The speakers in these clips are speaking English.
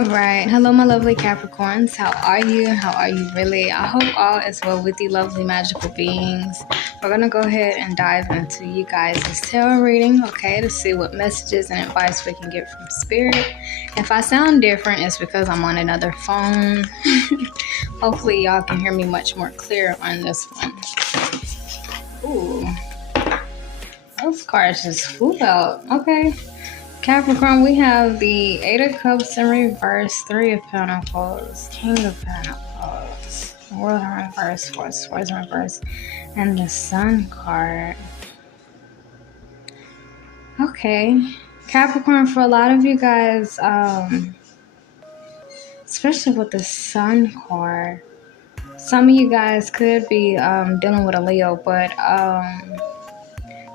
All right. Hello, my lovely Capricorns. How are you? How are you really? I hope all is well with you, lovely magical beings. We're going to go ahead and dive into you guys' tarot reading, okay, to see what messages and advice we can get from Spirit. If I sound different, it's because I'm on another phone. Hopefully, y'all can hear me much more clear on this one. Ooh. Those cards just flew out. Okay. Capricorn, we have the Eight of Cups in reverse, Three of Pentacles, King of Pentacles, World in reverse, Four of Swords in reverse, and the Sun card. Okay. Capricorn, for a lot of you guys, especially with the Sun card, some of you guys could be dealing with a Leo, but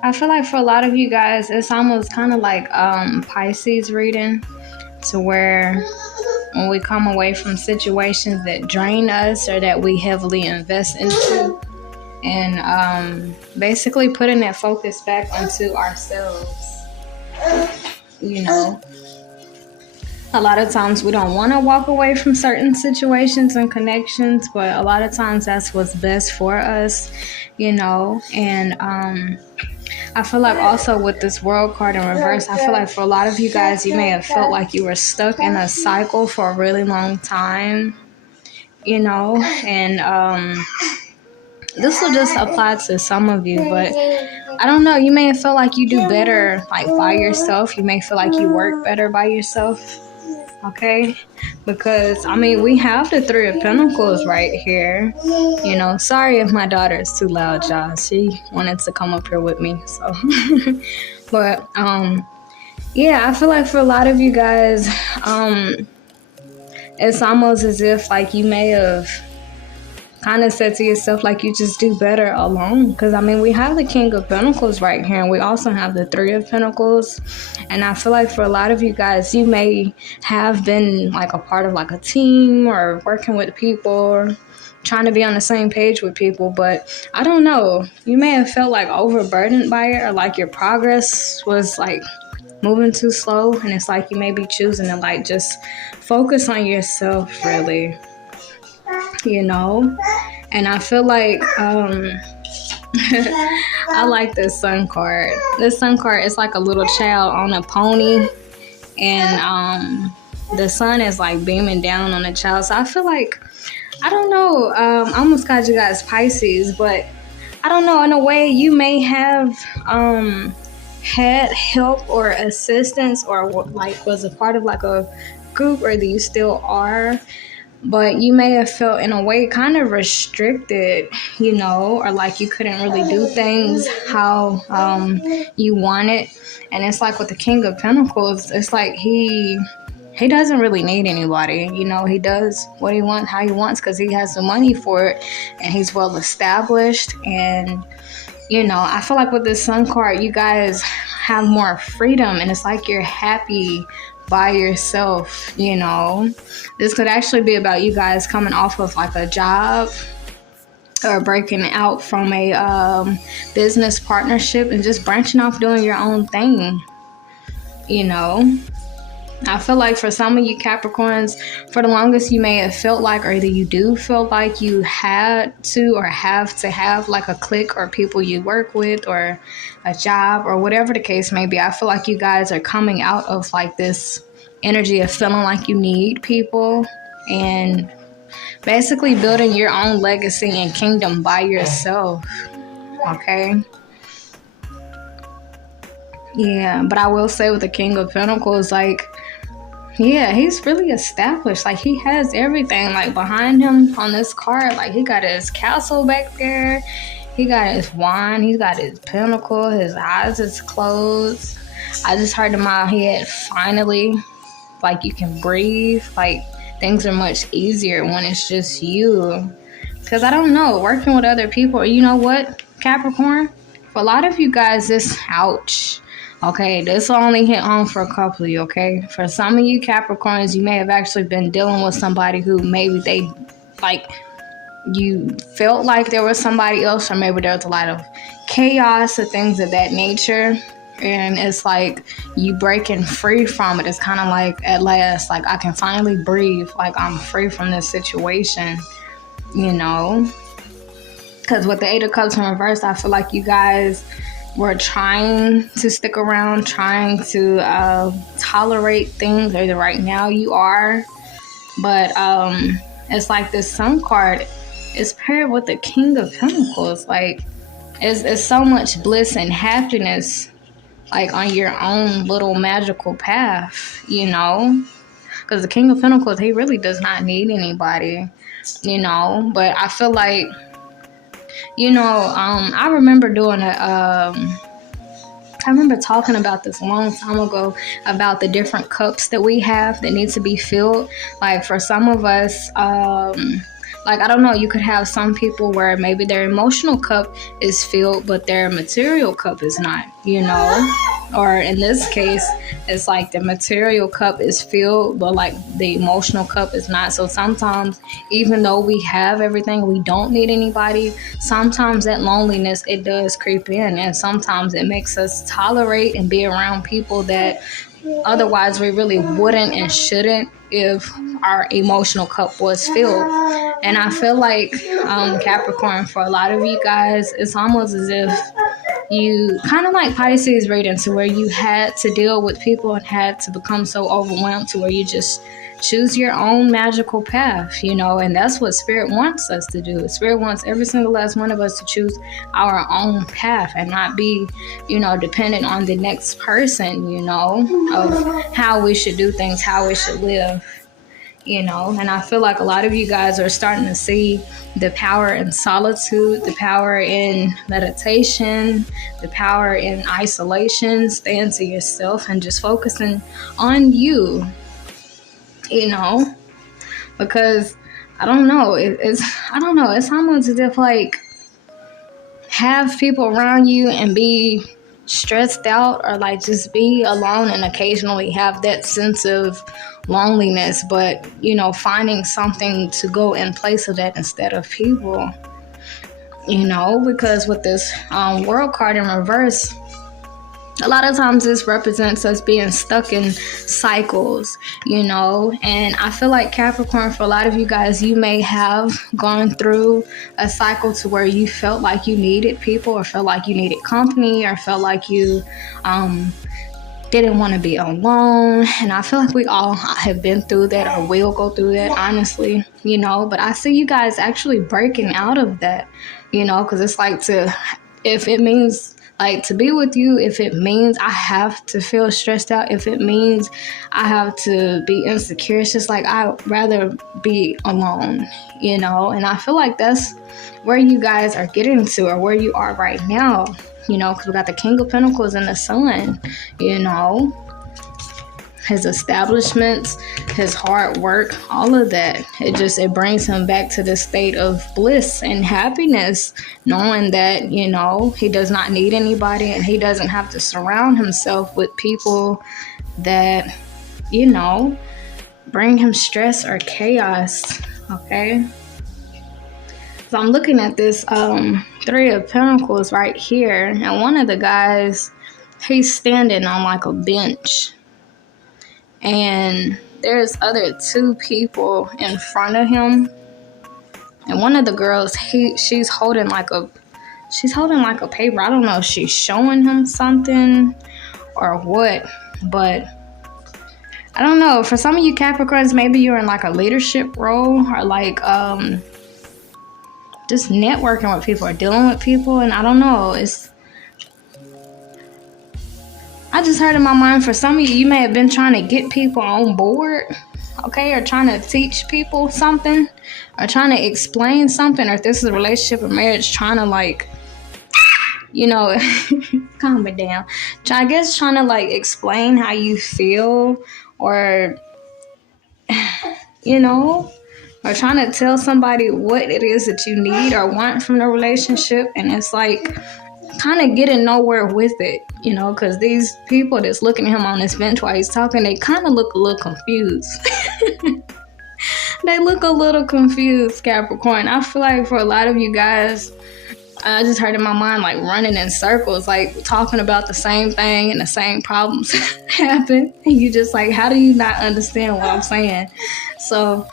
I feel like for a lot of you guys, it's almost kind of like Pisces reading, to where when we come away from situations that drain us or that we heavily invest into, and basically putting that focus back onto ourselves. You know, a lot of times we don't want to walk away from certain situations and connections, but a lot of times that's what's best for us, you know. And I feel like also with this World card in reverse, I feel like for a lot of you guys, you may have felt like you were stuck in a cycle for a really long time, you know, and this will just apply to some of you, but I don't know, you may have felt like you do better like by yourself. You may feel like you work better by yourself, okay? Because, I mean, we have the Three of Pentacles right here. You know, sorry if my daughter is too loud, y'all. She wanted to come up here with me, so. But, yeah, I feel like for a lot of you guys, it's almost as if, like, you may have kind of said to yourself, like, you just do better alone. Because, I mean, we have the King of Pentacles right here, and we also have the Three of Pentacles. And I feel like for a lot of you guys, you may have been like a part of like a team or working with people, or trying to be on the same page with people. But I don't know, you may have felt like overburdened by it, or like your progress was like moving too slow. And it's like you may be choosing to like just focus on yourself, really. You know, and I feel like I like this Sun card. This Sun card is like a little child on a pony, and the sun is like beaming down on the child. So I feel like, I don't know, I almost got you guys Pisces, but I don't know, in a way you may have had help or assistance, or like was a part of like a group, or that you still are. But you may have felt in a way kind of restricted, you know, or like you couldn't really do things how you wanted. And it's like with the King of Pentacles, it's like he doesn't really need anybody, you know. He does what he wants, how he wants, because he has the money for it, and he's well established. And, you know, I feel like with this Sun card, you guys have more freedom, and it's like you're happy by yourself, you know. This could actually be about you guys coming off of like a job, or breaking out from a business partnership and just branching off doing your own thing, you know. I feel like for some of you Capricorns, for the longest you may have felt like, or that you do feel like you had to or have to have like a clique or people you work with or a job or whatever the case may be. I feel like you guys are coming out of like this energy of feeling like you need people, and basically building your own legacy and kingdom by yourself, okay? Yeah, but I will say with the King of Pentacles, like, yeah, he's really established. Like, he has everything like behind him on this card. Like, he got his castle back there, he got his wand, he's got his pentacle, his eyes is closed. I just heard in my head, finally, like, you can breathe. Like, things are much easier when it's just you. Because I don't know, working with other people, you know what, Capricorn, for a lot of you guys, this, ouch. Okay, this will only hit home for a couple of you, okay? For some of you Capricorns, you may have actually been dealing with somebody who maybe they, like, you felt like there was somebody else, or maybe there was a lot of chaos or things of that nature. And it's like you breaking free from it. It's kind of like, at last, like, I can finally breathe. Like, I'm free from this situation, you know? Because with the Eight of Cups in reverse, I feel like you guys were trying to stick around, trying to tolerate things, or right now you are. But it's like this Sun card is paired with the King of Pentacles. Like, it's so much bliss and happiness, like, on your own little magical path, you know? Because the King of Pentacles, he really does not need anybody, you know? But I feel like, you know, I remember I remember talking about this a long time ago, about the different cups that we have that need to be filled. Like, for some of us, like, I don't know, you could have some people where maybe their emotional cup is filled, but their material cup is not, you know? Or in this case, it's like the material cup is filled, but like the emotional cup is not. So sometimes, even though we have everything, we don't need anybody, sometimes that loneliness, it does creep in. And sometimes it makes us tolerate and be around people that otherwise we really wouldn't and shouldn't if our emotional cup was filled. And I feel like, Capricorn, for a lot of you guys, it's almost as if you kind of like Pisces reading, to where you had to deal with people and had to become so overwhelmed to where you just choose your own magical path, you know? And that's what Spirit wants us to do. Spirit wants every single last one of us to choose our own path and not be, you know, dependent on the next person, you know, of how we should do things, how we should live, you know? And I feel like a lot of you guys are starting to see the power in solitude, the power in meditation, the power in isolation, staying to yourself and just focusing on you, you know? Because I don't know, it's almost as if, like, have people around you and be stressed out, or like just be alone and occasionally have that sense of loneliness, but, you know, finding something to go in place of that instead of people, you know? Because with this World card in reverse, a lot of times this represents us being stuck in cycles, you know? And I feel like, Capricorn, for a lot of you guys, you may have gone through a cycle to where you felt like you needed people, or felt like you needed company, or felt like you didn't want to be alone. And I feel like we all have been through that, or will go through that, honestly, you know? But I see you guys actually breaking out of that, you know? Because it's like, if it means, like, to be with you, if it means I have to feel stressed out, if it means I have to be insecure, it's just like, I'd rather be alone, you know? And I feel like that's where you guys are getting to, or where you are right now, you know? Because we got the King of Pentacles and the Sun, you know? His establishments, his hard work, all of that. It brings him back to the state of bliss and happiness, knowing that, you know, he does not need anybody, and he doesn't have to surround himself with people that, you know, bring him stress or chaos, okay? So I'm looking at this Three of Pentacles right here, and one of the guys, he's standing on like a bench. And there's other two people in front of him. And one of the girls, she's holding like a paper. I don't know if she's showing him something or what, but I don't know. For some of you Capricorns, maybe you're in like a leadership role, or like just networking with people or dealing with people. And I don't know, I just heard in my mind, for some of you, you may have been trying to get people on board, okay, or trying to teach people something, or trying to explain something, or if this is a relationship or marriage, trying to, like, you know, calm it down. I guess trying to, like, explain how you feel, or, you know, or trying to tell somebody what it is that you need or want from the relationship, and it's like kind of getting nowhere with it, you know? Because these people that's looking at him on this bench while he's talking, they kind of look a little confused. They look a little confused, Capricorn. I feel like for a lot of you guys, I just heard in my mind like running in circles, like talking about the same thing and the same problems happen. And you just like, how do you not understand what I'm saying? So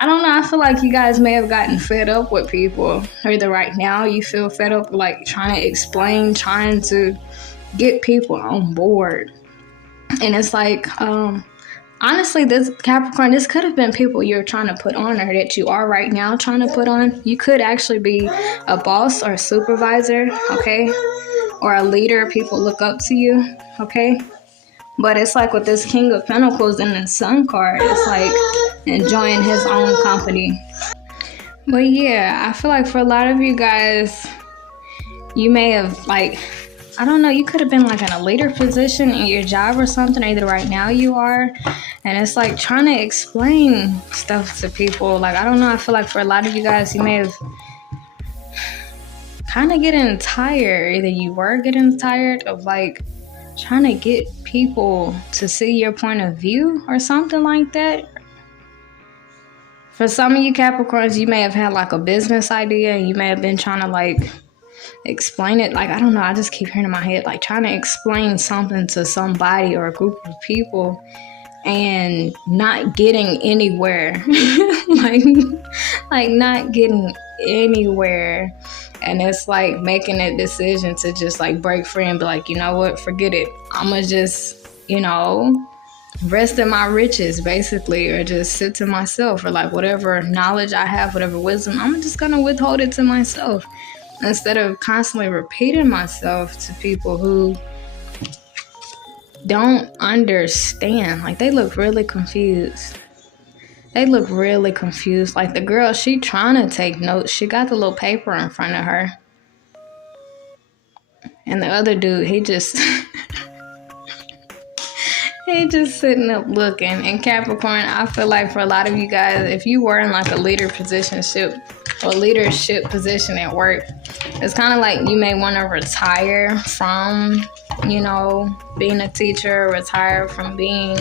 I don't know. I feel like you guys may have gotten fed up with people. Either right now you feel fed up, like trying to explain, trying to get people on board. And it's like, honestly, this Capricorn, this could have been people you're trying to put on, or that you are right now trying to put on. You could actually be a boss or a supervisor, okay? Or a leader. People look up to you, okay? But it's like with this King of Pentacles and the Sun card, it's like enjoying his own company. But yeah, I feel like for a lot of you guys, you may have like, I don't know, you could have been like in a leader position in your job or something. Either right now you are. And it's like trying to explain stuff to people. Like, I don't know, I feel like for a lot of you guys, you may have kind of getting tired. Either you were getting tired of like trying to get people to see your point of view or something like that. For some of you Capricorns, you may have had like a business idea and you may have been trying to like explain it. Like, I don't know, I just keep hearing in my head like trying to explain something to somebody or a group of people and not getting anywhere. like not getting anywhere. And it's like making that decision to just like break free and be like, you know what, forget it. I'ma just, rest in my riches basically, or just sit to myself, or like whatever knowledge I have, whatever wisdom, I'm just gonna withhold it to myself instead of constantly repeating myself to people who don't understand. Like, they look really confused. Like the girl, she trying to take notes. She got the little paper in front of her. And the other dude, he just he just sitting up looking. And Capricorn, I feel like for a lot of you guys, if you were in like a leadership position at work, it's kind of like you may want to retire from, being a teacher, retire from being,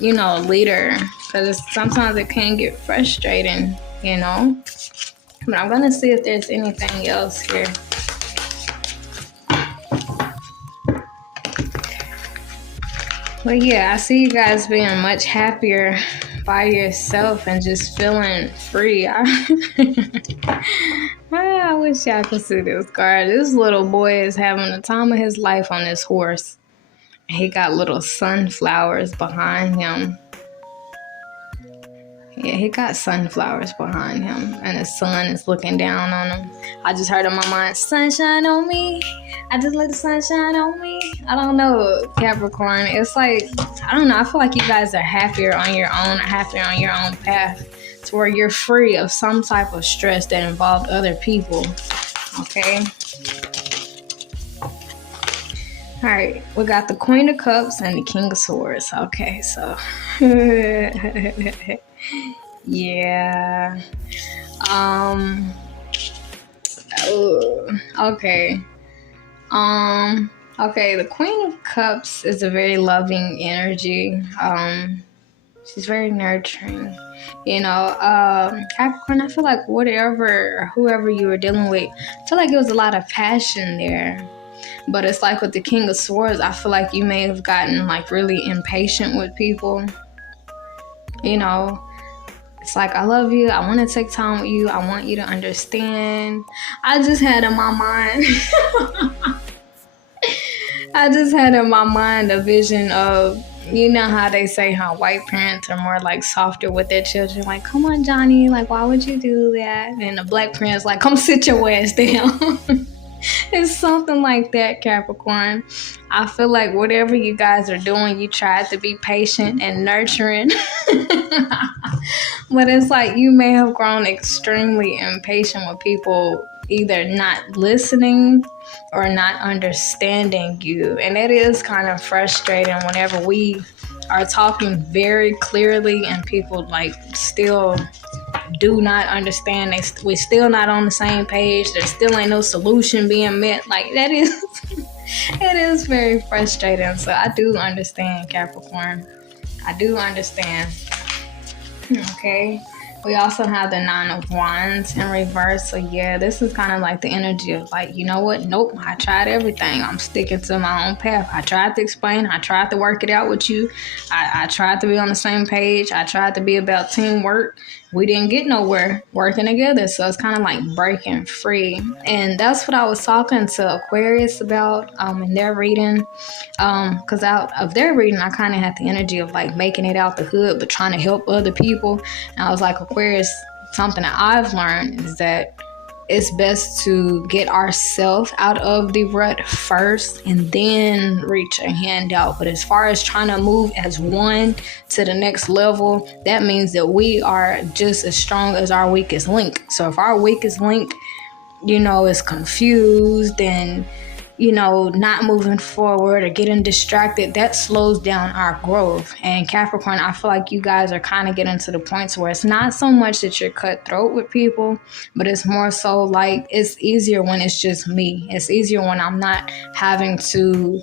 a leader, because sometimes it can get frustrating, But I'm going to see if there's anything else here. But yeah, I see you guys being much happier by yourself and just feeling free. I wish y'all could see this card. This little boy is having the time of his life on this horse. He got little sunflowers behind him. Yeah, he got sunflowers behind him, and the sun is looking down on him. I just heard in my mind, sunshine on me. I just let the sunshine on me. I don't know, Capricorn. It's like, I don't know. I feel like you guys are happier on your own path, to where you're free of some type of stress that involved other people. Okay? All right, we got the Queen of Cups and the King of Swords. Okay, so yeah. Okay. Okay, the Queen of Cups is a very loving energy. She's very nurturing. Capricorn, I feel like whoever you were dealing with, I feel like it was a lot of passion there. But it's like with the King of Swords, I feel like you may have gotten like really impatient with people. It's like, I love you. I want to take time with you. I want you to understand. I just had in my mind a vision of, how they say how white parents are more like softer with their children. Like, come on, Johnny. Like, why would you do that? And the black parents like, come sit your ass down. It's something like that, Capricorn. I feel like whatever you guys are doing, you try to be patient and nurturing. But it's like you may have grown extremely impatient with people either not listening or not understanding you. And it is kind of frustrating whenever we are talking very clearly and people like still do not understand. We're still not on the same page. There still ain't no solution being met. Like, that is it is very frustrating. So I do understand, Capricorn. I do understand. Okay. We also have the Nine of Wands in reverse. So yeah, this is kind of like the energy of like, you know what? Nope, I tried everything. I'm sticking to my own path. I tried to explain. I tried to work it out with you. I tried to be on the same page. I tried to be about teamwork. We didn't get nowhere working together. So it's kind of like breaking free. And that's what I was talking to Aquarius about in their reading. Because out of their reading, I kind of had the energy of like making it out the hood, but trying to help other people. And I was like, Aquarius, something that I've learned is that it's best to get ourselves out of the rut first and then reach a hand out. But as far as trying to move as one to the next level, that means that we are just as strong as our weakest link. So if our weakest link, is confused and not moving forward or getting distracted, that slows down our growth. And Capricorn, I feel like you guys are kind of getting to the points where it's not so much that you're cutthroat with people, but it's more so like it's easier when it's just me. It's easier when I'm not having to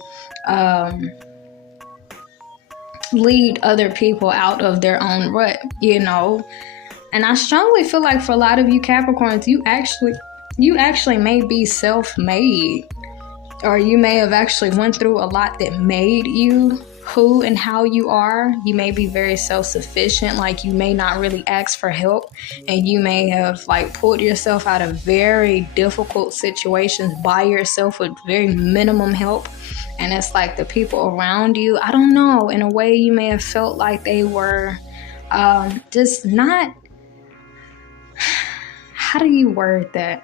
lead other people out of their own rut, And I strongly feel like for a lot of you Capricorns, you actually may be self-made. Or you may have actually went through a lot that made you who and how you are. You may be very self-sufficient, like you may not really ask for help, and you may have like pulled yourself out of very difficult situations by yourself with very minimum help. And it's like the people around you, I don't know, in a way you may have felt like they were just not, how do you word that?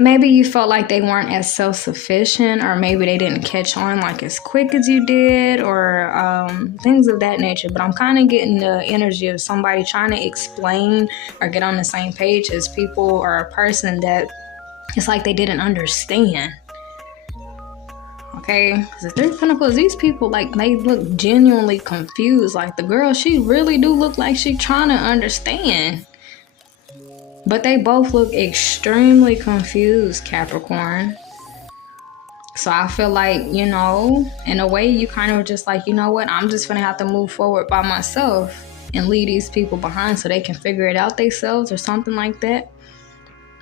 Maybe you felt like they weren't as self-sufficient, or maybe they didn't catch on like as quick as you did, or things of that nature. But I'm kind of getting the energy of somebody trying to explain or get on the same page as people or a person that it's like they didn't understand. Okay, because the Three of Pentacles, these people, like, they look genuinely confused. Like, the girl, she really do look like she trying to understand. But they both look extremely confused, Capricorn. So I feel like, in a way you kind of just like, you know what? I'm just going to have to move forward by myself and leave these people behind so they can figure it out themselves or something like that.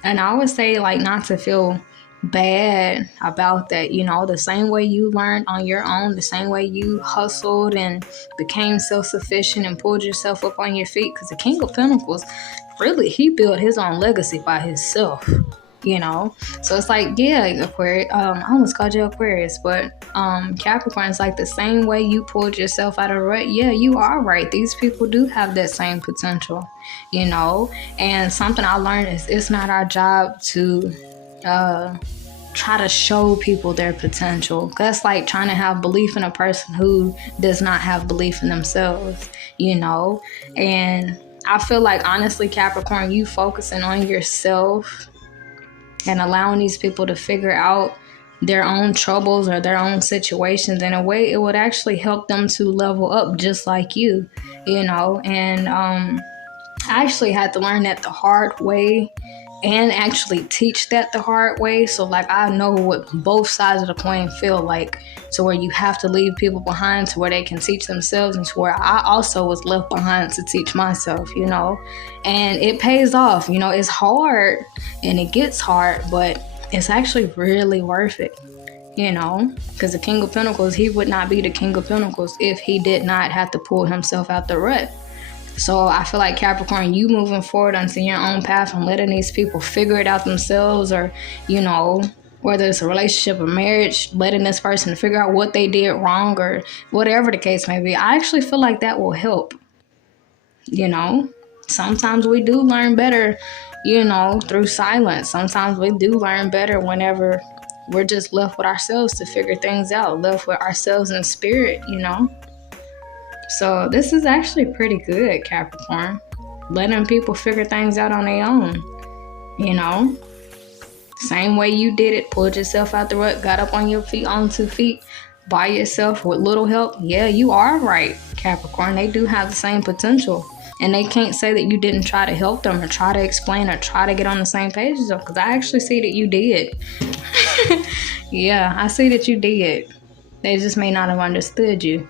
And I always say, like, not to feel bad about that. The same way you learned on your own, the same way you hustled and became self-sufficient and pulled yourself up on your feet. Because the King of Pentacles, really, he built his own legacy by himself, So it's like, yeah, Aquarius, I almost called you Aquarius, but Capricorn is like the same way you pulled yourself out of rut. Yeah, you are right. These people do have that same potential, And something I learned is it's not our job to try to show people their potential. That's like trying to have belief in a person who does not have belief in themselves, And I feel like, honestly, Capricorn, you focusing on yourself and allowing these people to figure out their own troubles or their own situations, in a way, it would actually help them to level up just like you, And I actually had to learn that the hard way and actually teach that the hard way. So like, I know what both sides of the coin feel like, to where you have to leave people behind to where they can teach themselves, and to where I also was left behind to teach myself, and it pays off. It's hard and it gets hard, but it's actually really worth it, because the King of Pentacles, he would not be the King of Pentacles if he did not have to pull himself out the rut. So I feel like, Capricorn, you moving forward onto your own path and letting these people figure it out themselves, or, whether it's a relationship or marriage, letting this person figure out what they did wrong or whatever the case may be. I actually feel like that will help. Sometimes we do learn better, through silence. Sometimes we do learn better whenever we're just left with ourselves to figure things out, left with ourselves in spirit, So this is actually pretty good, Capricorn. Letting people figure things out on their own, Same way you did it, pulled yourself out the rut, got up on your feet, on 2 feet, by yourself with little help. Yeah, you are right, Capricorn. They do have the same potential. And they can't say that you didn't try to help them or try to explain or try to get on the same page as them, because I actually see that you did. Yeah, I see that you did. They just may not have understood you.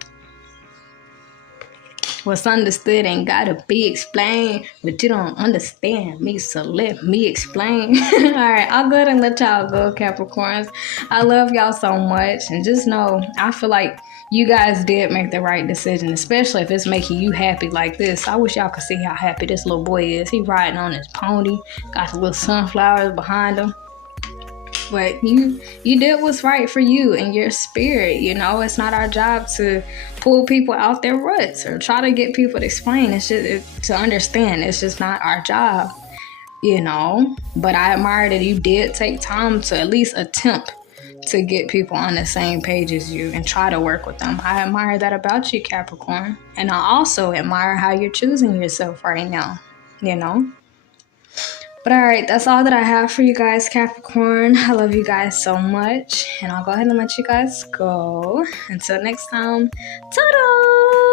What's understood ain't gotta be explained, but you don't understand me, so let me explain. All right, I'll go ahead and let y'all go, Capricorns. I love y'all so much, and just know I feel like you guys did make the right decision, especially if it's making you happy like this. I wish y'all could see how happy this little boy is. He riding on his pony, got the little sunflowers behind him. But you did what's right for you and your spirit. You know, it's not our job to pull people out their ruts or try to get people to explain. It's just to understand. It's just not our job, you know. But I admire that you did take time to at least attempt to get people on the same page as you and try to work with them. I admire that about you, Capricorn. And I also admire how you're choosing yourself right now, you know. But all right, that's all that I have for you guys, Capricorn. I love you guys so much. And I'll go ahead and let you guys go. Until next time, ta-da!